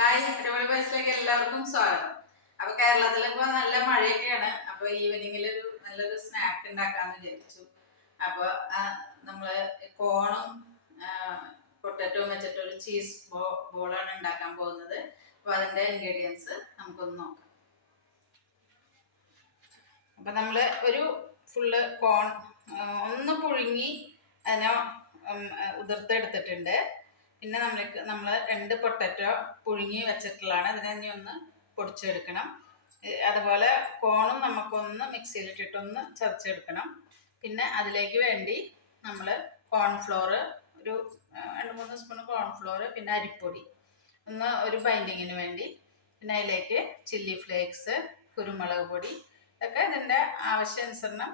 Hi, അടിപൊളി വയസ്സിലേക്ക് എല്ലാവർക്കും സ്വാഗതം. അപ്പൊ കേരളത്തിലിപ്പോ നല്ല മഴയൊക്കെയാണ്. അപ്പൊ ഈവനിങ്ങിൽ നല്ലൊരു സ്നാക്ക് ഉണ്ടാക്കാന്ന് വിചാരിച്ചു. അപ്പൊ നമ്മള് കോണും പൊട്ടറ്റോയും വെച്ചിട്ട് ഒരു ചീസ് ബോളാണ് ഉണ്ടാക്കാൻ പോകുന്നത്. അപ്പൊ അതിന്റെ ഇൻഗ്രീഡിയൻസ് നമുക്കൊന്ന് നോക്കാം. അപ്പൊ നമ്മള് ഒരു ഫുള്ള് കോൺ ഒന്ന് പുഴുങ്ങി അതിനെ ഉതിർത്തെടുത്തിട്ടുണ്ട്. പിന്നെ നമ്മൾ 2 പൊട്ടറ്റോ പുഴുങ്ങി വെച്ചിട്ടുള്ളതാണ്. ഇതിനെ ഇനി ഒന്ന് പൊടിച്ചെടുക്കണം. അതുപോലെ കോണും നമുക്കൊന്ന് മിക്സിയിലിട്ടിട്ടൊന്ന് ചതച്ചെടുക്കണം. പിന്നെ അതിലേക്ക് വേണ്ടി നമ്മൾ കോൺഫ്ലോർ ഒരു 2-3 സ്പൂൺ കോൺഫ്ലോർ, പിന്നെ അരിപ്പൊടി ഒരു ബൈൻഡിങ്ങിന് വേണ്ടി, പിന്നെ അതിലേക്ക് ചില്ലി ഫ്ലേക്സ്, കുരുമുളക് പൊടി, ഇതൊക്കെ ഇതിൻ്റെ ആവശ്യാനുസരണം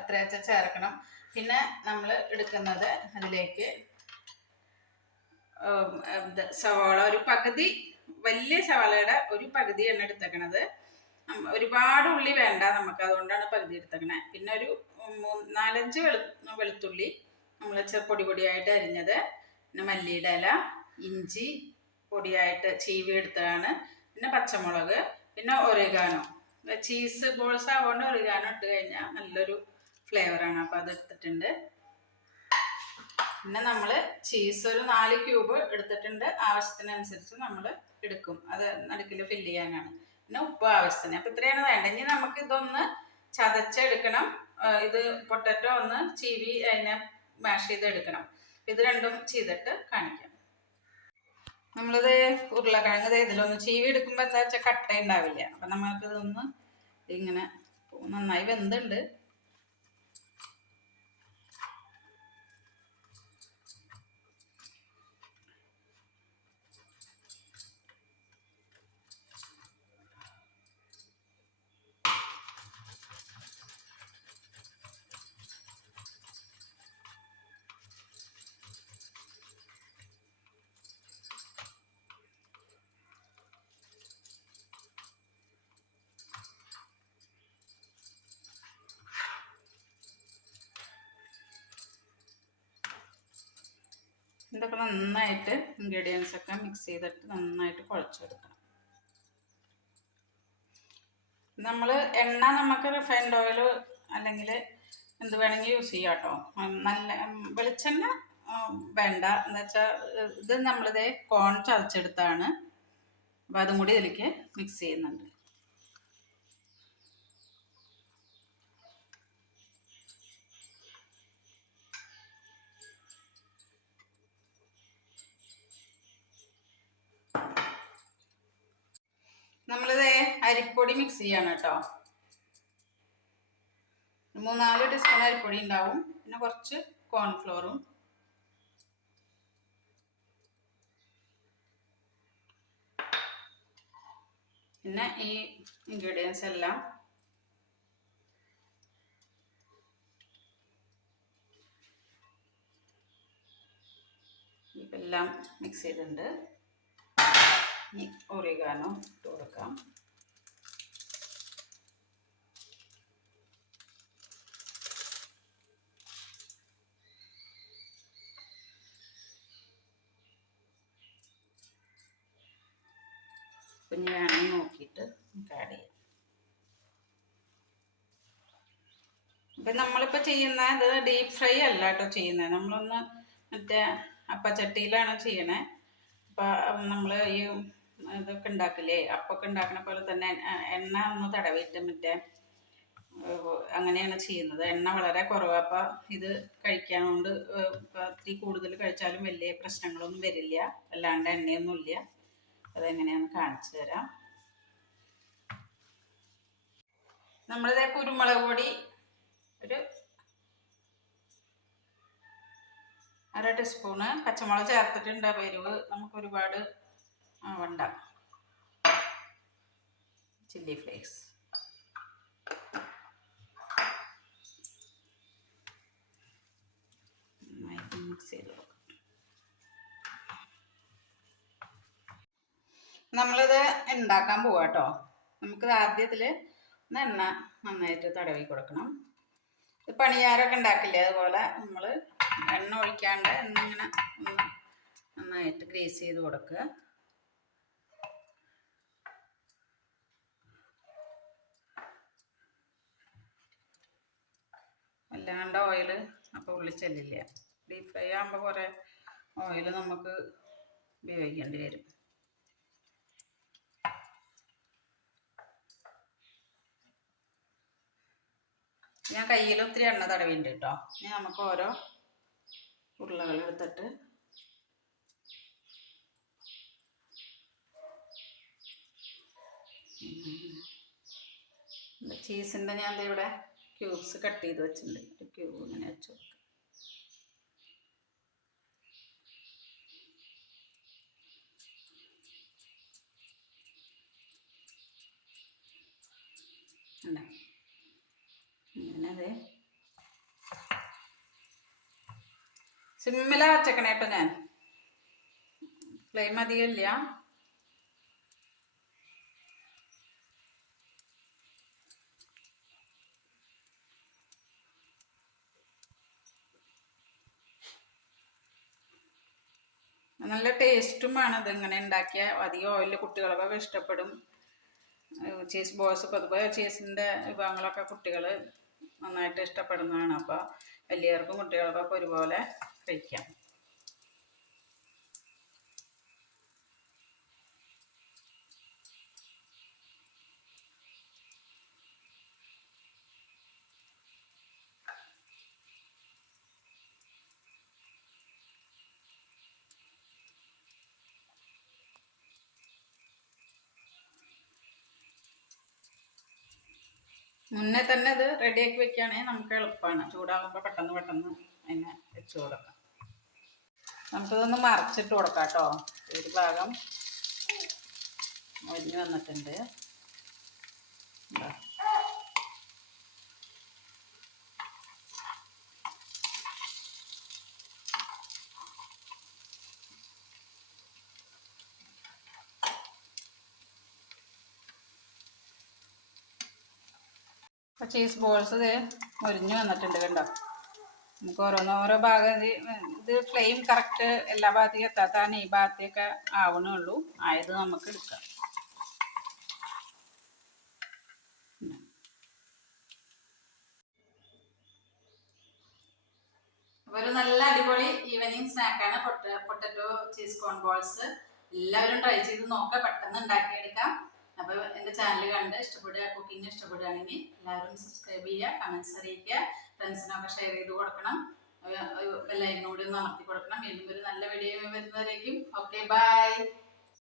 എത്രയാച്ച ചേർക്കണം. പിന്നെ നമ്മൾ എടുക്കുന്നത് അതിലേക്ക് സവാള ഒരു പകുതി, വലിയ സവാളയുടെ ഒരു പകുതി എണ്ണ എടുത്തേക്കണത്. ഒരുപാട് ഉള്ളി വേണ്ട നമുക്ക്, അതുകൊണ്ടാണ് പകുതി എടുത്തേക്കണേ. പിന്നെ ഒരു 4-5 വെളുത്തുള്ളി നമ്മൾ പൊടിയായിട്ട് അരിഞ്ഞത്, പിന്നെ മല്ലിയുടെ ഇല, ഇഞ്ചി പൊടിയായിട്ട് ചീവി എടുത്തതാണ്, പിന്നെ പച്ചമുളക്, പിന്നെ ഒറിഗാനോ. ചീസ് ബോൾസ് ആവുകൊണ്ട് ഒറിഗാനോ ഇട്ട് കഴിഞ്ഞാൽ നല്ലൊരു ഫ്ലേവറാണ്. അപ്പോൾ അത് എടുത്തിട്ടുണ്ട്. പിന്നെ നമ്മൾ ചീസ് ഒരു 4 ക്യൂബ് എടുത്തിട്ടുണ്ട്. ആവശ്യത്തിനനുസരിച്ച് നമ്മൾ എടുക്കും, അത് നടുക്കിൽ ഫില്ല് ചെയ്യാനാണ്. പിന്നെ ഉപ്പ് ആവശ്യത്തിന്. അപ്പം ഇത്രയാണ് വേണ്ടത്. ഇനി നമുക്ക് ഇതൊന്ന് ചതച്ചെടുക്കണം. ഇത് പൊട്ടറ്റോ ഒന്ന് ചീവി അതിനെ മാഷ് ചെയ്തെടുക്കണം. ഇത് രണ്ടും ചെയ്തിട്ട് കാണിക്കാം. നമ്മളിത് ഉരുളക്കിഴങ്ങ് ഇതിലൊന്ന് ചീവി എടുക്കുമ്പോൾ എന്താ വെച്ചാൽ കട്ട ഉണ്ടാവില്ല. അപ്പം നമ്മൾക്കിതൊന്ന് ഇങ്ങനെ നന്നായി വെന്തുണ്ട്. ഇതൊക്കെ നന്നായിട്ട് ഇൻഗ്രീഡിയൻസ് ഒക്കെ മിക്സ് ചെയ്തിട്ട് നന്നായിട്ട് കുഴച്ചെടുക്കണം. നമ്മൾ എണ്ണ നമുക്ക് റിഫൈൻഡ് ഓയിൽ അല്ലെങ്കിൽ എന്ത് വേണമെങ്കിൽ യൂസ് ചെയ്യാം കേട്ടോ. നല്ല വെളിച്ചെണ്ണ വേണ്ട. എന്ന് വെച്ചാൽ ഇത് നമ്മളിത് കോൺ ചതച്ചെടുത്താണ്. അപ്പോൾ അതും കൂടി ഇതിലേക്ക് മിക്സ് ചെയ്യുന്നുണ്ട്. നമ്മളിത് അരിപ്പൊടി മിക്സ് ചെയ്യാണ് കേട്ടോ. 3-4 ടീസ്പൂൺ അരിപ്പൊടി ഉണ്ടാവും, പിന്നെ കുറച്ച് കോൺഫ്ലോറും, പിന്നെ ഈ ഇൻഗ്രീഡിയൻസ് എല്ലാം ഇതെല്ലാം മിക്സ് ചെയ്തിട്ടുണ്ട്. ഇനി ഒറിഗാനോ ഇട്ട് കൊടുക്കാം. പിന്നെ വേണമെങ്കിൽ നോക്കിയിട്ട് നമുക്ക് ആഡ് ചെയ്യാം. ഇപ്പം നമ്മളിപ്പോൾ ചെയ്യുന്നത് ഡീപ്പ് ഫ്രൈ അല്ല കേട്ടോ ചെയ്യുന്നത്. നമ്മളൊന്ന് മറ്റേ അപ്പച്ചട്ടിയിലാണ് ചെയ്യണേ. അപ്പം നമ്മൾ ഈ ഇതൊക്കെ ഉണ്ടാക്കില്ലേ, അപ്പൊക്കെ ഉണ്ടാക്കുന്ന പോലെ തന്നെ എണ്ണ ഒന്ന് തടവിയിട്ട് മറ്റേ അങ്ങനെയാണ് ചെയ്യുന്നത്. എണ്ണ വളരെ കുറവ്. അപ്പം ഇത് കഴിക്കാൻ കൊണ്ട് ഇത്തിരി കൂടുതൽ കഴിച്ചാലും വലിയ പ്രശ്നങ്ങളൊന്നും വരില്ല, അല്ലാണ്ട് എണ്ണയൊന്നും ഇല്ല. അതെങ്ങനെയാണെന്ന് കാണിച്ചു തരാം. നമ്മളിത് കുരുമുളക് പൊടി ഒരു 1/2 ടീസ്പൂണ്, പച്ചമുളക് ചേർത്തിട്ടുണ്ട്. അപ്പോൾ എരിവ് നമുക്ക് ഒരുപാട് ആവണ്ട. ചില്ലി ഫ്ലേക്സ്, മിക്സ് ചെയ്ത് കൊടുക്കാം. നമ്മളിത് ഉണ്ടാക്കാൻ പോവാം കേട്ടോ. നമുക്കിത് ആദ്യത്തിൽ എണ്ണ നന്നായിട്ട് തടവി കൊടുക്കണം. പണിയാരൊക്കെ ഉണ്ടാക്കില്ലേ, അതുപോലെ നമ്മൾ എണ്ണ ഒഴിക്കാണ്ട് എണ്ണ ഇങ്ങനെ ഒന്ന് നന്നായിട്ട് ഗ്രീസ് ചെയ്ത് കൊടുക്കുക. വല്ലാണ്ട് ഓയിൽ അപ്പോൾ ഉള്ളിൽ ചെല്ലില്ല. ഡീപ്പ് ഫ്രൈ ആകുമ്പോൾ കുറേ ഓയിൽ നമുക്ക് ഉപയോഗിക്കേണ്ടി വരും. ഞാൻ കയ്യിൽ ഒത്തിരി എണ്ണ തടവിണ്ട് കേട്ടോ. ഇനി നമുക്ക് ഓരോ ഉരുളകൾ എടുത്തിട്ട് ചീസിൻ്റെ ഞാൻ ഇവിടെ ക്യൂബ്സ് കട്ട് ചെയ്ത് വെച്ചിട്ടുണ്ട്. ഒരു ക്യൂബ് ഇങ്ങനെ വെച്ച് കൊടുക്കാം. ഇങ്ങനെ അതെ സിമ്മിലാ വച്ചേക്കണേ കേട്ടോ. ഞാൻ ഫ്ലെയിം അധികം ഇല്ല. നല്ല ടേസ്റ്റുമാണ് ഇതിങ്ങനെ ഉണ്ടാക്കിയ. അധികം ഓയിലിൽ കുട്ടികൾക്കൊക്കെ ഇഷ്ടപ്പെടും. ചീസ് ബോൾസ് പൊതുവെ ചീസിൻ്റെ വിഭവങ്ങളൊക്കെ കുട്ടികൾ നന്നായിട്ട് ഇഷ്ടപ്പെടുന്നതാണ്. അപ്പോൾ വലിയവർക്കും കുട്ടികൾക്കൊക്കെ ഒരുപോലെ കഴിക്കാം. മുന്നേ തന്നെ ഇത് റെഡിയാക്കി വെക്കുകയാണെങ്കിൽ നമുക്ക് എളുപ്പമാണ്. ചൂടാകുമ്പോൾ പെട്ടെന്ന് അതിനെ വെച്ച് കൊടുക്കാം. നമുക്കിതൊന്ന് മറിച്ചിട്ട് കൊടുക്കാം കേട്ടോ. ഒരു ഭാഗം ഒരിഞ്ഞ് വന്നിട്ടുണ്ട്. അപ്പോൾ ചീസ് ബോൾസ് ഇത് മുരിഞ്ഞ് വന്നിട്ടുണ്ട് കണ്ടോ. നമുക്ക് ഓരോ ഭാഗം ഇത് ഫ്ലെയിം കറക്റ്റ് എല്ലാ ഭാഗത്തേക്കും എത്താത്താണ് ഈ ഭാഗത്തേക്ക് ആവണുള്ളൂ. ആയത് നമുക്ക് എടുക്കാം. ഒരു നല്ല അടിപൊളി ഈവനിങ് സ്നാക്കാണ് പൊട്ടറ്റോ ചീസ് കോൺ ബോൾസ്. എല്ലാവരും ട്രൈ ചെയ്ത് നോക്കുക. പെട്ടെന്ന് ഉണ്ടാക്കിയെടുക്കാം. അപ്പോൾ എൻ്റെ ചാനൽ കണ്ട് കുക്കിംഗ് ഇഷ്ടപ്പെടുകയാണെങ്കിൽ എല്ലാവരും സബ്സ്ക്രൈബ് ചെയ്യുക, കമൻറ്റ്സ് അറിയിക്കുക, ഫ്രണ്ട്സിനൊക്കെ ഷെയർ ചെയ്ത് കൊടുക്കണം. ബെല്ലൈക്കൺ കൂടി ഒന്ന് അമർത്തി കൊടുക്കണം. വീണ്ടും ഒരു നല്ല വീഡിയോ വരുന്നവരേക്കും ഓക്കെ ബൈ.